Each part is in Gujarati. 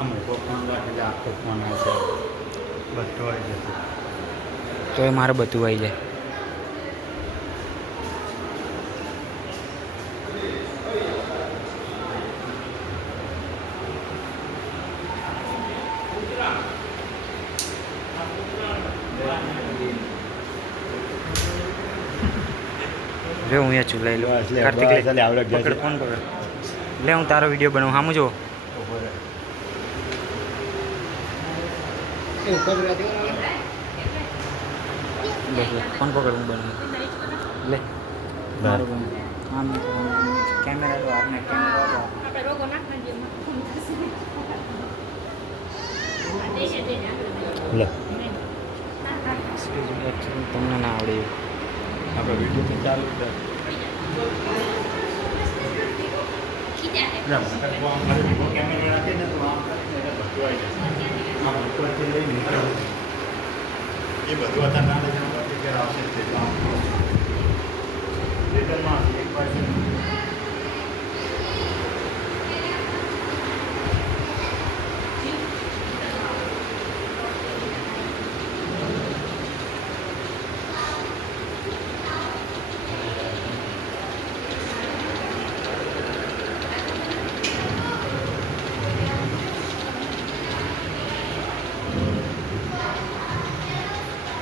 અમે ફોન રાખી આખો ફોન આવશે બધું આવી જશે તો એ મારે બધું આવી જાય. રે હું અહીંયા ચૂલાઈ લો. બસ લે, કાર્તિક આવડે પકડ ફોન પકડ. લે હું તારો વીડિયો બનાવું. સામું જો બસ ફોન પકડ હું બનાવું. લે મારું આમ કેમેરા તો આપને કેમેરા લે. તમને ના આવડે એવું. આપણે વીડિયો તો ચાલુ જ છે. ખીજા હે. ના, મને તો આમ મારે વીડિયો કેમેરા રાખીને તો આમ કરીને એટલે બધું આવી જશે. આમ ઉપરથી લઈને નીકળવું. એ બધું અત્યારે ના લઈ જાઓ, પછી ઘેર આવશે જ તે તો આમ. રિટર્નમાં આવશે, એક બાજુ.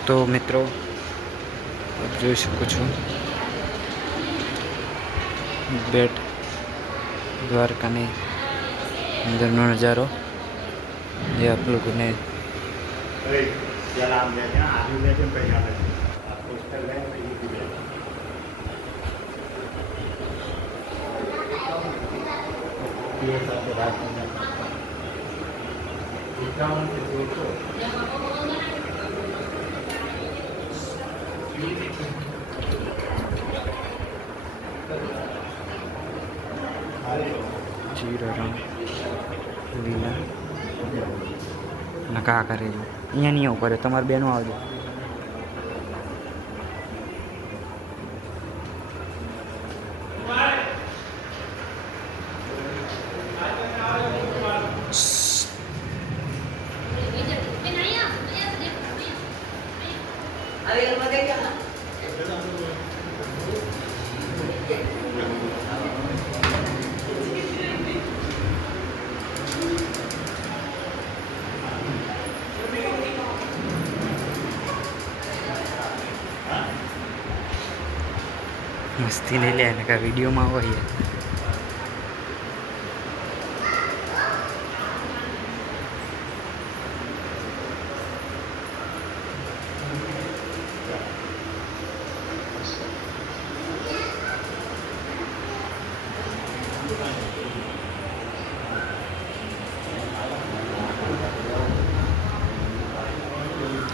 તો મિત્રો જોઈ શકું છું. બેટ દ્વારકાની અંદરનો નજારો જે આપ લોકોને અરે, પહેલા જીરો લીલા. નકા કરેલું અહીંયા નહીં ઉપર તમારે બેનો આવજો. મસ્તી નહીં લે નકા વિડીયોમાં હોય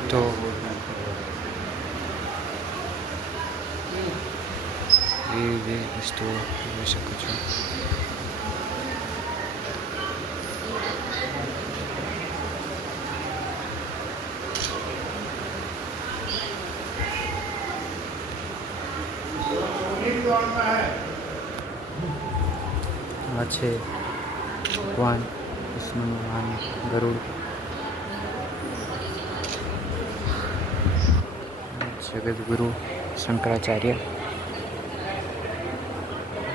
તો એવી એવી વસ્તુઓ જોઈ શકો છો આ છે ભગવાન વિષ્ણુ ભગવાન ગરુડ જગદગુરુ શંકરાચાર્ય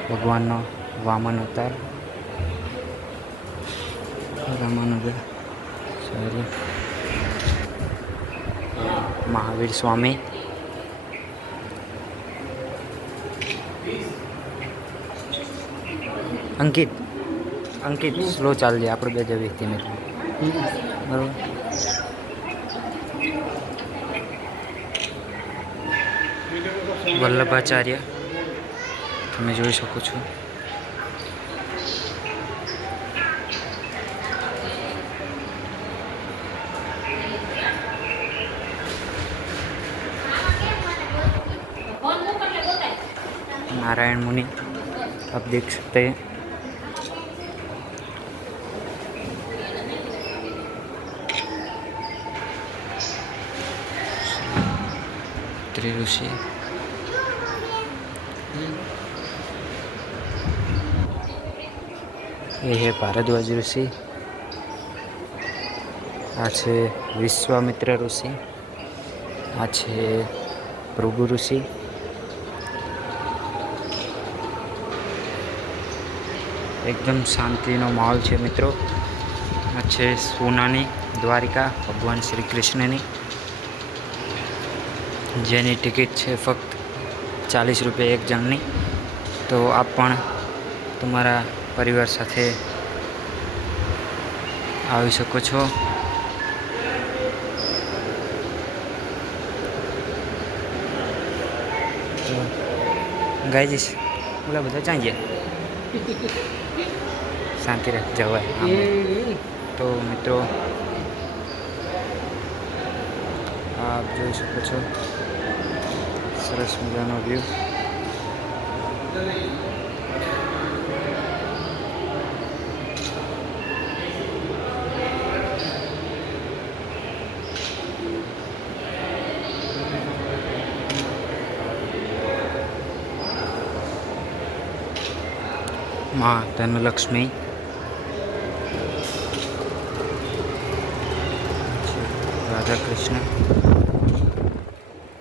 ભગવાનનો વામન અવતાર. રામાનુજ. સોરી. મહાવીર સ્વામી. અંકિત. અંકિત, સ્લો ચાલજે, આપણે બે જ વ્યક્તિને બરાબર? વલ્લભાચાર્ય. તમે જોઈ શકો છો ફોન મૂક એટલે બોલાય. नारायण मुनि आप देख सकते हैं त्रि એ હે ભારદ્વાજ ઋષિ. આ છે વિશ્વામિત્ર ઋષિ. આ છે ભૃગુ ઋષિ. એકદમ શાંતિનો માહોલ છે મિત્રો. આ છે સોનાની દ્વારિકા, ભગવાન શ્રી કૃષ્ણની. જેની ટિકિટ છે ફક્ત ચાલીસ રૂપિયા એક જણની. તો આપ પણ તમારા પરિવાર સાથે આવી શકો છો. ગાઈ જઈશ ઓલા બધા ગયા? શાંતિ રાખ જવાય તો મિત્રો, આપ જોઈ શકો છો. સરસ મજાનો વ્યૂ માં ધનલક્ષ્મી. રાધા કૃષ્ણ.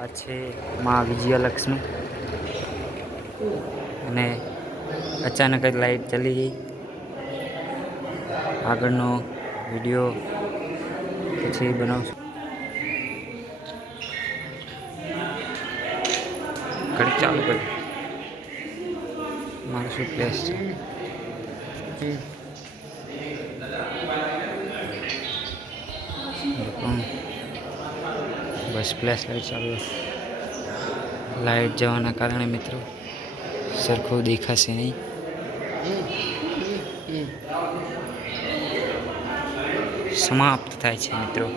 આ છે માં વિજયાલક્ષ્મી. અને અચાનક જ લાઈટ ચલી ગઈ. આગળનો વીડિયો પછી બનાવશું. ઘડી ચાલુ કરી. શું પ્લેસ છે? બસ ફ્લેશ લાઈટ ચાલુ. લાઈટ જવાના કારણે મિત્રો, સરખું દેખાશે નહીં. સમાપ્ત થાય છે મિત્રો.